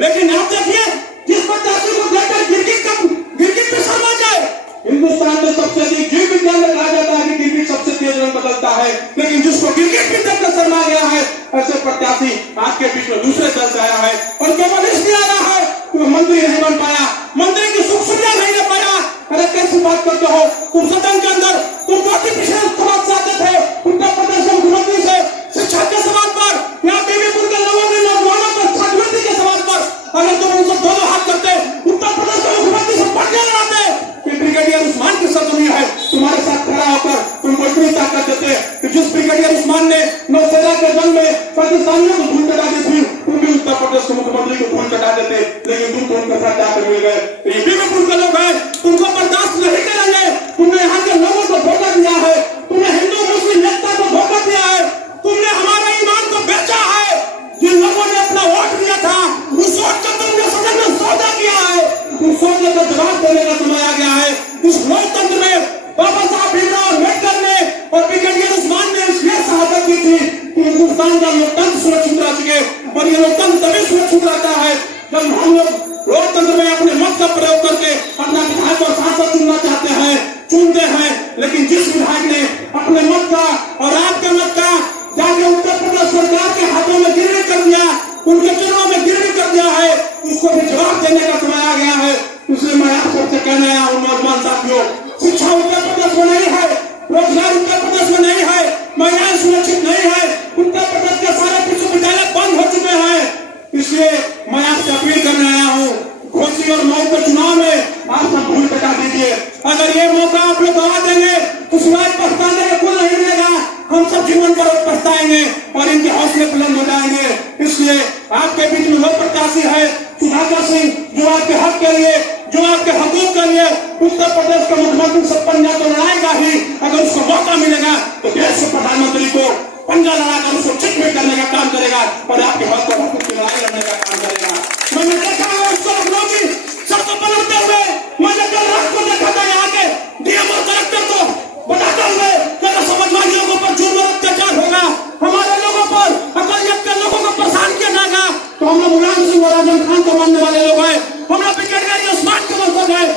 लेकिन आप देखिए जिस प्रत्याशी को देखकर गिरगिट पे शर्मा जाए। हिंदुस्तान में सबसे अधिक जीव विज्ञान में कहा जाता है कि गिरगिट सबसे तेज रंग बदलता है, लेकिन जिसको गिरगिट भी देखकर शर्मा गया है ऐसे प्रत्याशी आज के बीच में दूसरे दल से आया है और केवल इसलिए आया है कि मंत्री नहीं बन पाया, मंत्री की सुख सुविधा नहीं ले पाया। अरे कैसी बात करते हो तुम सदन के अंदर, तुम काफी पिछले समाज से आते थे, उत्तर प्रदेश के मुख्यमंत्री से शिक्षा के सवाल पर, यहाँ बीबीपुर के लोगों के नौजवानों पर छात्रवृत्ति के सवाल पर अगर तुम उनसे दोनों हाथ करते, उत्तर प्रदेश के मुख्यमंत्री से पढ़ने लड़ाते कि ब्रिगेडियर उस्मान की सरजमी है, तुम्हारे साथ खड़ा होकर तुमको इतनी ताकत देते कि जिस ब्रिगेडियर उस्मान ने नौसेना के जंग में पाकिस्तानियों को धूल चटा दी थी, तुम भी उत्तर प्रदेश के मुख्यमंत्री को धूल चटा देते, लेकिन तुम तो उनके साथ जाकर मिल गए। ये बीबीपुर के लोग हैं, तुमको बर्दाश्त नहीं करेंगे। तुमने यहाँ के लोगों को धोखा दिया है, तुमने हिंदू मुस्लिम एकता को धोखा दिया है, तुमने हमारे ईमान को बेचा है। जिन लोगों ने अपना वोट दिया था उस वोट का तुमने सदन में सौदा किया है, उस सौदे का जवाब देने का समय आ गया है। इस लोकतंत्र में बाबा साहब भीमराव अम्बेडकर ने और ब्रिगेडियर उस्मान ने इसलिए शहादत की थी कि हिंदुस्तान का लोकतंत्र सुरक्षित रह सके, और ये लोकतंत्र तभी सुरक्षित रहता है जब हम लोग लोकतंत्र में अपने मत का प्रयोग करके अपना विधायक और सांसद चुनना चाहते हैं, चुनते हैं। लेकिन जिस विधायक ने अपने मत का और आपके मत का जाके उत्तर प्रदेश सरकार के हाथों में गिरवी कर दिया, उनके चरणों में गिरवी कर दिया है, उसको भी जवाब देने का समय आ गया है। इसलिए मैं आप सबसे कहने आया हूँ नौजवान साथियों, शिक्षा उत्तर प्रदेश में नहीं है, रोजगार उत्तर प्रदेश में नहीं है, महिलाएं सुरक्षित नहीं है, उत्तर प्रदेश के सारे विश्वविद्यालय बंद हो चुके हैं। इसलिए मैं आपसे अपील करने आया हूँ, घोसी और मऊ के चुनाव में आप सब भूल बता दीजिए। अगर ये मौका आप लोग गवा देंगे तो सिवाय पछताने का कोई नहीं मिलेगा, हम सब जीवन भर पछताएंगे और इनके हौसले बुलंद हो जाएंगे। इसलिए आपके बीच में वो प्रत्याशी है सुधाकर सिंह, जो आपके हक के लिए, जो आपके हकूक के लिए उत्तर प्रदेश का मुख्यमंत्री से पंजा तो लड़ाएगा ही, अगर उसको मौका मिलेगा तो देश के प्रधानमंत्री को पंजा लड़ाकर उसको चिटमेट करने का काम करेगा और आपके हक को हकूक की लड़ाई लड़ने का काम करेगा। मैंने देखा है उसको लखनऊ की सबको पलटते हुए, मैंने कल रात को देखा था यहाँ के डीएम और कलेक्टर को बताते हुए कि समाजवादियों के ऊपर जुर्म और अत्याचार होगा, हमारे लोगों पर, अकलियत के लोगों को परेशान किया जाएगा। तो हम लोग मुलायम सिंह और आजम खान को मानने वाले लोग हैं, हम लोग ब्रिगेडियर उस्मान के वंशज हैं,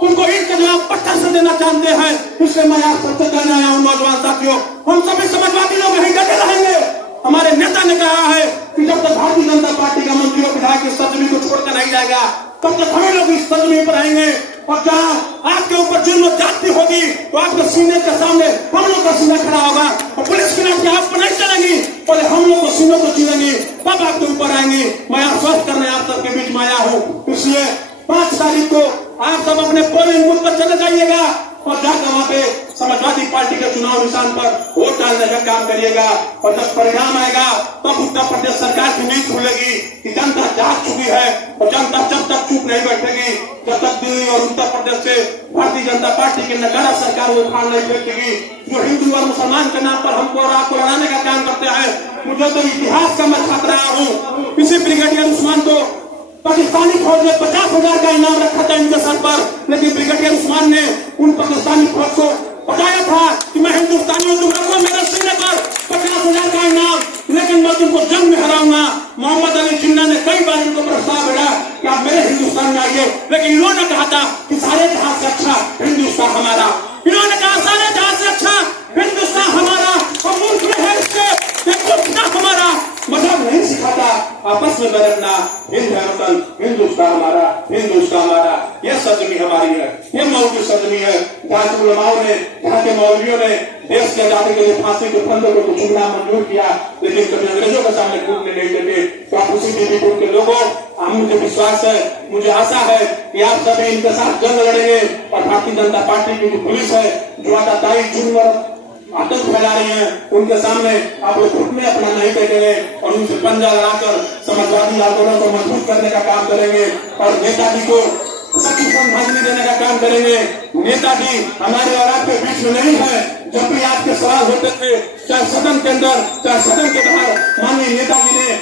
तुमको ईंट का जवाब पत्थर से देना जानते हैं। इसलिए मैं आप सबसे कहने आया हूँ नौजवान साथियों, हम सभी समाजवादी लोग यहीं डटे रहेंगे। हमारे नेता ने कहा है कि जब तक भारतीय जनता पार्टी का मंत्री और विधायक इस सरजमी को छोड़कर नहीं जाएगा तब तक हमें लोग इस सरजमी पर आएंगे, और जहाँ आपके ऊपर जुल्म जाती होगी तो आपके सीने के सामने हम लोग का सीना खड़ा होगा और पुलिस की लाठी आप पर नहीं चलेंगी, पहले हम लोग को सीनों को चीरेंगे तब आपके ऊपर आएंगे। मैं आश्वस्त करने आप सबके बीच में आया हूँ। इसलिए 5 तारीख को आप सब अपने पोलिंग बूथ पर चले जाइएगा और जाकर वहाँ पे समाजवादी पार्टी के चुनाव निशान पर वोट डालने का काम करिएगा, और जब परिणाम आएगा तब उत्तर प्रदेश सरकार की नींद खुलेगी कि जनता जाग चुकी है, और जनता जब तक चुप नहीं बैठेगी, जब तक दिल्ली और उत्तर प्रदेश से भारतीय जनता पार्टी की नकारा सरकार वो उखाड़ नहीं फेंकेगी जो हिंदू और मुसलमान के नाम पर हमको और आपको लड़ाने का काम करते हैं। मुझे तो इतिहास का मैं छात्र रहा हूँ। इसी ब्रिगेडियर उस्मान को पाकिस्तानी फौज ने 50,000 का इनाम रखा था इनके सर पर, लेकिन ब्रिगेडियर उस्मान ने उन पाकिस्तानी फौज को बताया था कि मैं हिंदुस्तानी हूँ, तुम मेरे सीने पर 50,000 का इनाम, लेकिन मैं तुमको जंग में हराऊंगा। मोहम्मद अली जिन्ना ने कई बार इनको प्रस्ताव भेजा कि आप मेरे हिंदुस्तान में आइए, लेकिन इन्होंने कहा था कि सारे जहां से अच्छा हिंदुस्तान हमारा, इन्होंने कहा सारे जहां से अच्छा हिंदुस्तान हमारा, और मुल्क में है इसके हमारा मजहब नहीं सिखाता आपस में बैठना, हिंद है वतन, हिंदुस्तान हमारा, हिंदुस्तान हमारा। यह सरजमी हमारी है, ये मऊ की सरजमी है, जहाँ के उलमाओं ने, जहाँ के मौलवियों ने देश की आजादी के लिए फांसी के फंदों को चुनना मंजूर किया, लेकिन कभी अंग्रेजों के सामने कूदने नहीं देते। तो आप उसी बीबीपुर के लोगों, मुझे विश्वास है, मुझे आशा है कि आप सभी इनके साथ जंग लड़ेंगे, और भारतीय जनता पार्टी की जो पुलिस है जो आतताई जुर्म आतंक फैला रही हैं, उनके सामने आप लोग घुटने अपना नहीं बैठेंगे और उनसे पंजा लड़ाकर समाजवादी आंदोलन को मजबूत करने का काम करेंगे, और नेताजी को सभी श्रद्धांजलि देने का काम करेंगे। नेताजी हमारे और आपके बीच में नहीं है। जब भी आपके सवाल होते थे, चाहे सदन के अंदर चाहे सदन के बाहर, माननीय नेताजी ने